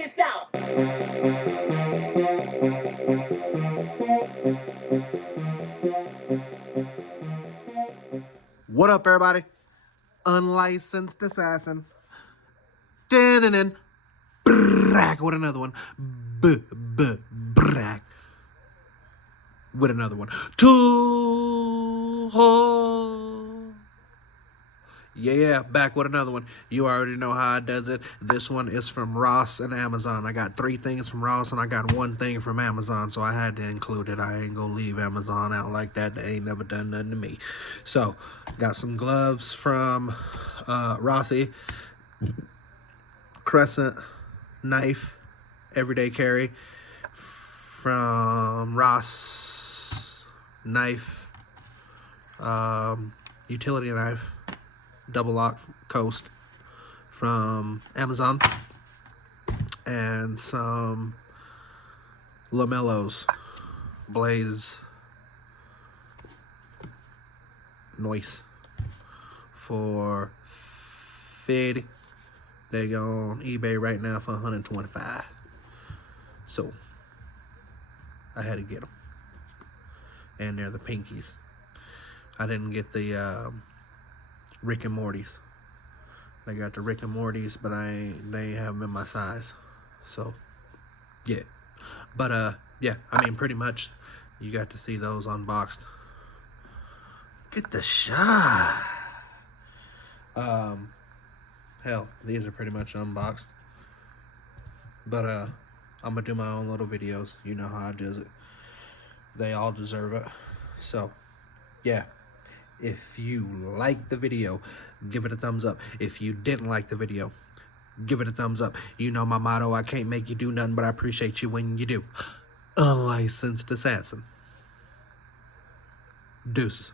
this out. What up, everybody? Unlicensed assassin. Dun-dun-dun. Brack with another one. Brack with another one. Yeah, back with another one. You already know how I does it. This one is from Ross and Amazon. I got 3 things from Ross and I got 1 thing from Amazon, so I had to include it. I ain't gonna leave Amazon out like that. They ain't never done nothing to me. So, got some gloves from Rossi. Crescent knife, everyday carry from Ross. Knife, utility knife, double lock coast from Amazon, and some Melo's blaze noise for 50. They go on eBay right now for 125. So I had to get them, and they're the pinkies. I didn't get the Rick and Morty's. I got the Rick and Morty's, but they ain't have them in my size. So yeah, but yeah, I mean, pretty much you got to see those unboxed. Get the shot. Hell, these are pretty much unboxed. But I'm gonna do my own little videos. You know how I do it. They all deserve it. So yeah, if you like the video, give it a thumbs up. If you didn't like the video, give it a thumbs up. You know my motto: I can't make you do nothing, but I appreciate you when you do. Unlicensed assassin. Deuces.